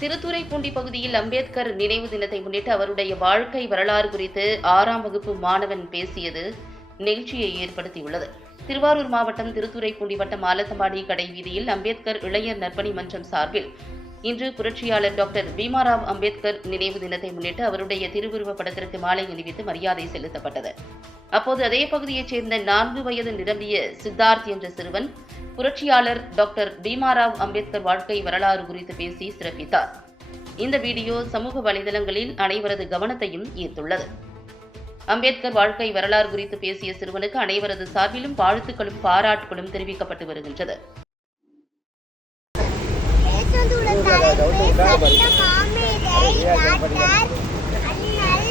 திருத்துறைப்பூண்டி பகுதியில் அம்பேத்கர் நினைவு தினத்தை முன்னிட்டு அவருடைய வாழ்க்கை வரலாறு குறித்து ஆறாம் வகுப்பு மாணவன் பேசியது நெகிழ்ச்சியை ஏற்படுத்தியுள்ளது. திருவாரூர் மாவட்டம் திருத்துறைப்பூண்டி வட்டம் ஆலத்தம்பாடி கடை வீதியில் அம்பேத்கர் இளைஞர் நற்பணி மன்றம் சார்பில் இன்று புரட்சியாளர் டாக்டர் பீமாராவ் அம்பேத்கர் நினைவு தினத்தை முன்னிட்டு அவருடைய திருவுருவப் படத்திற்கு மாலை அணிவித்து மரியாதை செலுத்தப்பட்டது. அப்போது அதே பகுதியைச் சேர்ந்த நான்கு வயது நிரம்பிய சித்தார்த் என்ற சிறுவன் புரட்சியாளர் டாக்டர் பீமாராவ் அம்பேத்கர் வாழ்க்கை வரலாறு குறித்து பேசி சிறப்பித்தார். இந்த வீடியோ சமூக வலைதளங்களில் அனைவரது கவனத்தையும் ஈர்த்துள்ளது. அம்பேத்கர் வாழ்க்கை வரலாறு குறித்து பேசிய சிறுவனுக்கு அனைவரது சார்பிலும் வாழ்த்துக்களும் பாராட்டுகளும் தெரிவிக்கப்பட்டு வருகின்றது. பேசுவதுள்ள தலைப்பு சட்ட மாமேதை டாக்டர் அண்ணல்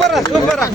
சூப்பரா சூப்பரா.